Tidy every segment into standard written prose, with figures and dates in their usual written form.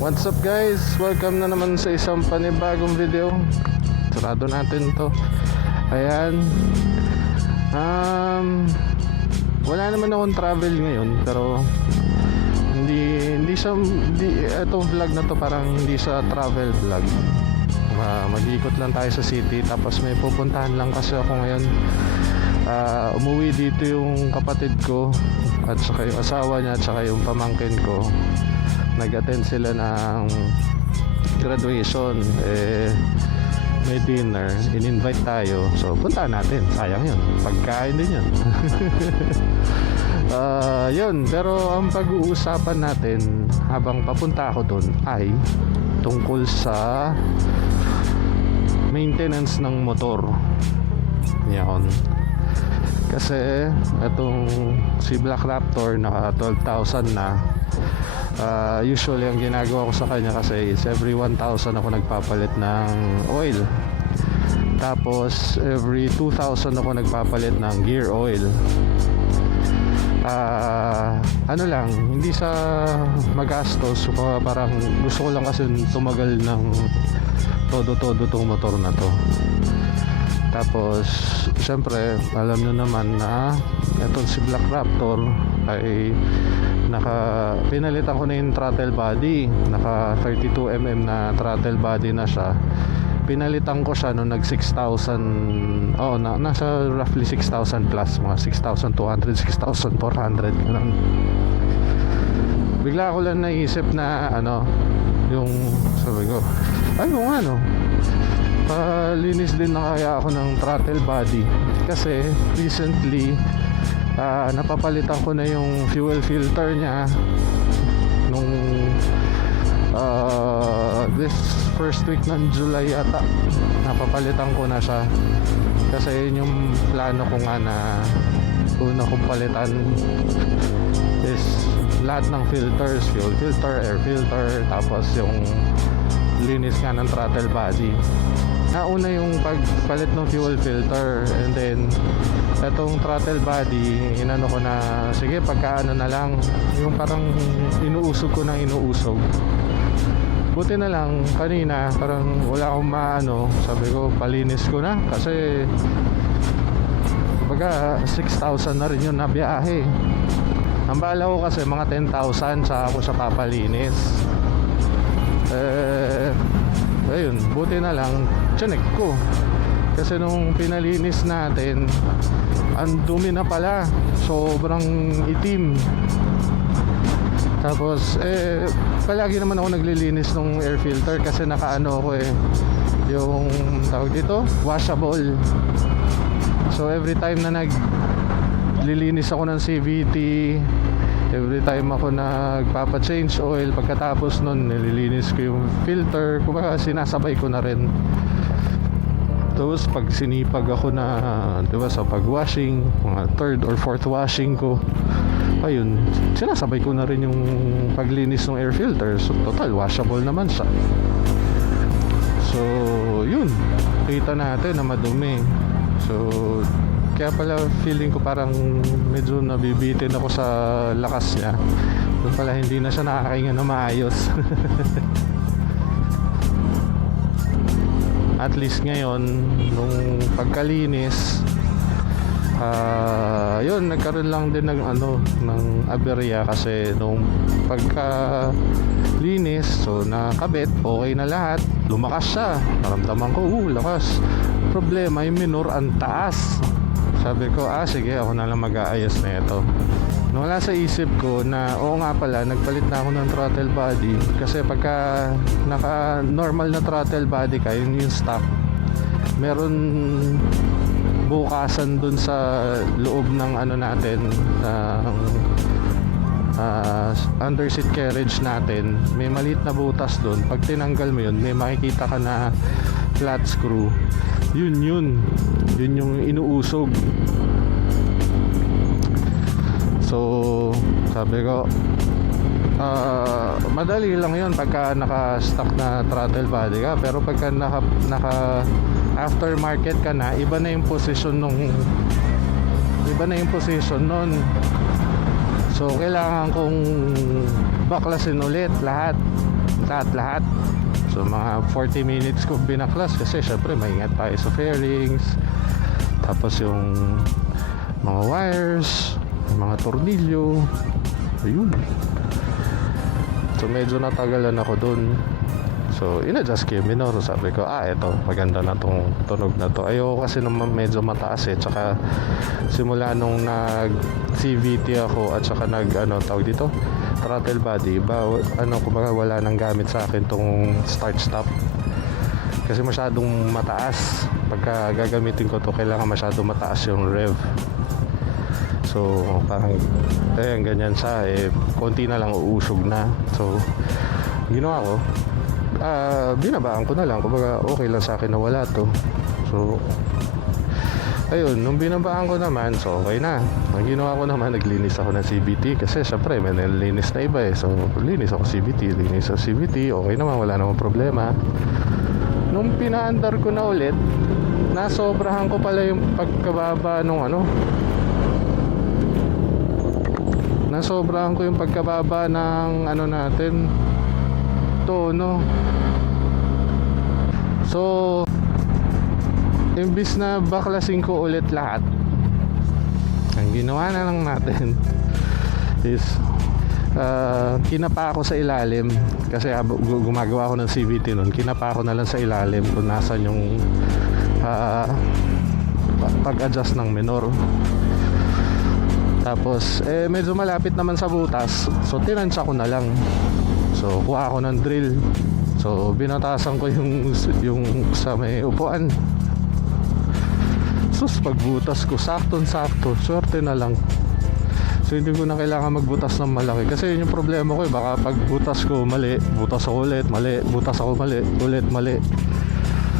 What's up guys? Welcome na naman sa isang panibagong video. Sarado natin to. Ayan. Wala naman akong travel ngayon, pero itong vlog na to parang hindi siya travel vlog. Mag-iikot lang tayo sa city, tapos may pupuntahan lang kasi ako ngayon. Umuwi dito yung kapatid ko at saka yung asawa niya at saka yung pamangkin ko. Nag-attend sila ng graduation, may dinner, in-invite tayo, so punta natin, sayang yun, pagkain din yun. Yun, pero ang pag-uusapan natin habang papunta ako dun ay tungkol sa maintenance ng motor. Yan, kasi itong si Black Raptor naka 12,000 na. Usually ang ginagawa ko sa kanya kasi is every 1,000 ako nagpapalit ng oil, tapos every 2,000 ako nagpapalit ng gear oil. Ano lang, hindi sa magastos, parang gusto ko lang kasi tumagal ng todo-todo tong motor na to. Tapos syempre alam nyo naman na itong si Black Raptor ay pinalitan ko na yung throttle body. Naka 32mm na throttle body na siya. Pinalitan ko siya nung nag 6,000, nasa roughly 6,000 plus, mga 6,200, 6,400 ganun. Bigla ko lang naisip na yung sabi ko, palinis din na kaya ako ng throttle body, kasi recently napapalitan ko na yung fuel filter niya nung this first week ng July ata. Napapalitan ko na siya kasi yun yung plano ko nga na una kong palitan is lahat ng filters, fuel filter, air filter, tapos yung linis nga ng throttle body. Nauna yung pagpalit ng fuel filter, and then etong throttle body inano ko na, sige pagkaano na lang, yung parang inuusog ko ng inuusog. Buti na lang kanina parang wala akong sabi ko palinis ko na, kasi baga 6,000 na rin yung nabiyahe. Ang bala ko kasi mga 10,000 sa ako sa papalinis. Ayun, buti na lang chinek ko, kasi nung pinalinis natin ang dumi na pala, sobrang itim. Tapos palagi naman ako naglilinis ng air filter kasi nakaano ako yung tawag dito, washable. So every time na naglilinis ako ng CVT, every time ako nagpapa-change oil, pagkatapos nun nililinis ko yung filter, kumbaga sinasabay ko na rin. Tapos pag sinipag ako na, diba, sa pag-washing, mga third or fourth washing ko, ayun, sinasabay ko na rin yung paglinis ng air filter. So total washable naman siya. So yun, kita natin na madumi. So kaya pala feeling ko parang medyo nabibitin ako sa lakas niya. Doon pala hindi na siya nakakahinga na maayos. At least ngayon, nung pagkalinis, yun, nagkaroon lang din ng aberya, kasi nung pagkalinis, so nakabit, okay na lahat, lumakas siya. Naramdaman ko, lakas. Problema, yung minor ang taas. Sabi ko, sige, ako na lang mag-aayos na ito. Wala sa isip ko na, oo nga pala, nagpalit na ako ng throttle body. Kasi pagka naka-normal na throttle body ka, yun yung stock, meron bukasan dun sa loob ng natin, underseat carriage natin. May maliit na butas dun. Pag tinanggal mo yun, may makikita ka na flat screw. Yun yung inuusog. So sabi ko, madali lang yun pagka naka-stock na throttle body ka, pero pagka naka aftermarket ka na, iba na yung position nun. So kailangan kong baklasin ulit lahat. So mga 40 minutes ko binaklas kasi syempre maingat tayo sa fairings, tapos yung mga wires, mga tornilyo, ayun. So medyo natagalan ako dun. So in-adjust ko yung minor. Sabi ko, eto, maganda na tong tunog na to. Ayoko kasi naman medyo mataas tsaka simula nung nag CVT ako at saka tawag dito, throttle body, kumbaga wala nang gamit sa akin tong start stop. Kasi masyadong mataas. Pagka gagamitin ko to, kailangan masyadong mataas yung rev. So parang ganyan siya, konti na lang uusog na. So ginawa ko, binabaan ko na lang, kumbaga okay lang sa akin na wala to. So ayun, nung binabaan ko naman, so okay na. Ang ginawa ko naman, naglinis ako ng CVT kasi syempre may nalinis na iba so linis ako CVT, okay naman, wala namang problema. Nung pinaandar ko na ulit, nasobrahan ko pala yung pagkababa nung nasobrahan ko yung pagkababa ng natin, tono. So imbis na baklasin ko ulit lahat, ang ginawa na lang natin is kinapa ako sa ilalim kasi gumagawa ako ng CVT nun. Kinapa ako na lang sa ilalim kung nasan yung pag-adjust ng minor. Tapos medyo malapit naman sa butas, so tinansya ko na lang. So kuha ako ng drill, so binatasan ko yung sa may upuan. Sus, pagbutas ko sakto, swerte na lang. So hindi ko na kailangan magbutas ng malaki kasi yun yung problema ko, baka pagbutas ko mali, butas ako ulit, mali, butas ako mali, ulit mali.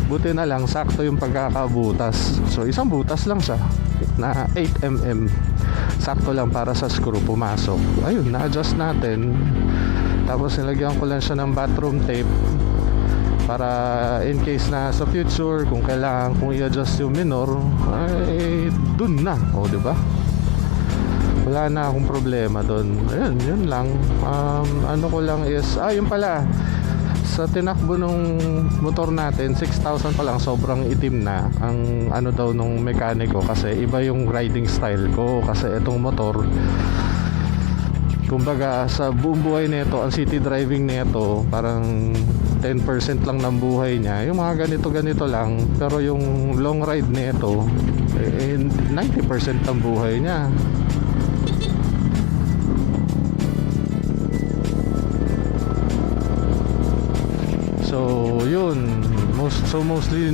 Buti na lang sakto yung pagkakabutas. So isang butas lang siya na 8mm, sakto lang para sa screw pumasok. Ayun, na-adjust natin. Tapos nilagyan ko lang siya ng bathroom tape para in case na sa future kung kailangan kong i-adjust yung minor, dun na, di ba? Wala na akong problema dun. Ayun, yun lang. Ano ko lang is, yun pala, sa tinakbo nung motor natin, 6,000 pa lang, sobrang itim na ang daw nung mekaniko kasi iba yung riding style ko. Kasi itong motor, kumbaga sa buong buhay nito, ang city driving nito parang 10% lang ng buhay niya, yung mga ganito lang. Pero yung long ride nito 90% ng buhay niya. So yun, mostly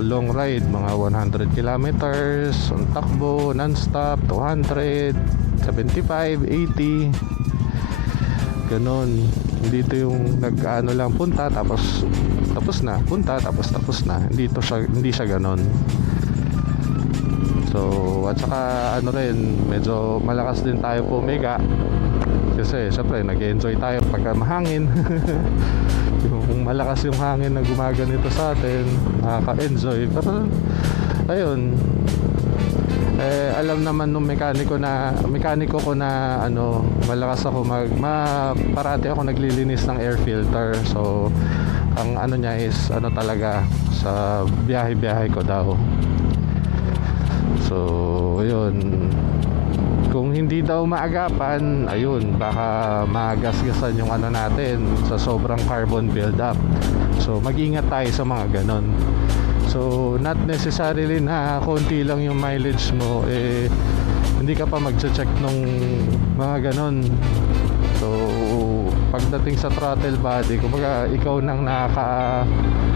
long ride, mga 100 kilometers ang takbo, non-stop, 200, 75, 80, ganon. Dito yung lang, punta tapos na, punta tapos na. Hindi siya ganon. So at saka rin, medyo malakas din tayo pumiga kasi syempre nag-enjoy tayo pagka mahangin. Yung malakas yung hangin na gumaganito sa atin, nakaka-enjoy. Pero ayun, alam naman nung mekaniko ko na malakas ako parati ako naglilinis ng air filter. So ang niya is talaga sa biyahe ko daw. So ayun, kung hindi daw maagapan, ayun, baka magasgasan yung natin sa sobrang carbon build-up. So mag-ingat tayo sa mga ganon. So not necessarily na konti lang yung mileage mo, hindi ka pa mag-check nung mga ganon. So pagdating sa throttle body, kumbaga ikaw nang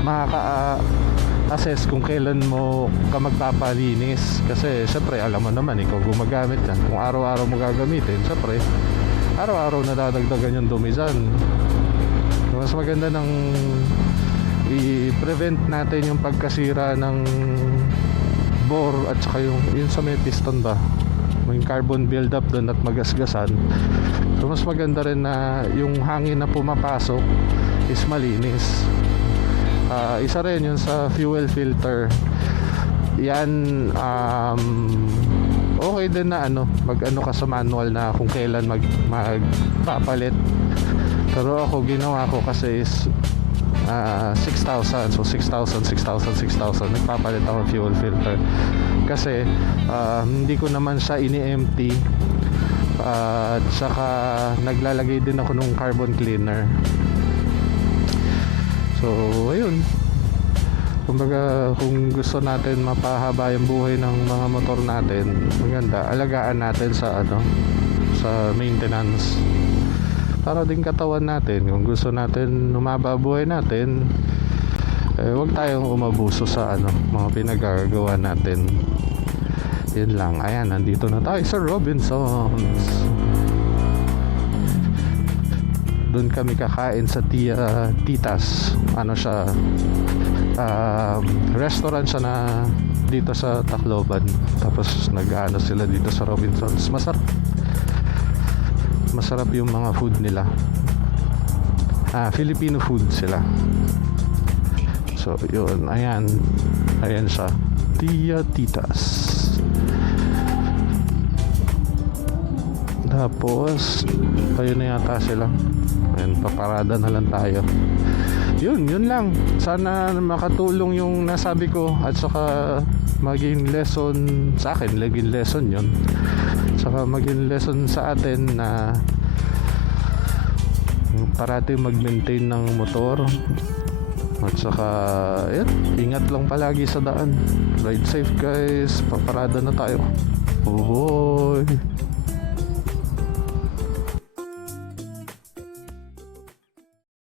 makaka-assess kung kailan mo ka magpapalinis. Kasi syempre alam mo naman, ikaw gumagamit yan. Kung araw-araw mo gagamitin, syempre araw-araw nadadagdagan yung dumi dyan. Mas maganda ng i-prevent natin yung pagkasira ng bore at saka yung sa may piston ba, yung carbon build-up doon at magasgasan. So mas maganda rin na yung hangin na pumapasok is malinis. Isa rin yun sa fuel filter. Yan, okay din na mag-ano ka sa manual na kung kailan magpapalit. Pero ako ginawa ko kasi is 6,000. So 6,000 nagpapalit ako ng fuel filter kasi hindi ko naman siya ini-empty. At saka naglalagay din ako ng carbon cleaner. So ayun, kumbaga kung gusto natin mapahaba yung buhay ng mga motor natin, maganda alagaan natin sa sa maintenance para din katawan natin. Kung gusto natin humaba buhay natin, huwag tayong umabuso sa mga pinagagawa natin. Yun lang. Ayan, nandito na tayo sa Robinsons. Doon kami kakain sa Titas. Siya, restaurant siya na dito sa Tacloban. Tapos sila dito sa Robinsons. Masarap yung mga food nila. Filipino food sila. So yun, ayan siya, Titas. Tapos ayun na yata sila. Ayan, paparada na lang tayo. Yun lang. Sana makatulong yung nasabi ko at saka maging lesson sa akin. Maging lesson yun. Saka maging lesson sa atin na parati mag-maintain ng motor. At saka ingat lang palagi sa daan. Ride safe guys. Paparada na tayo. Oh boy.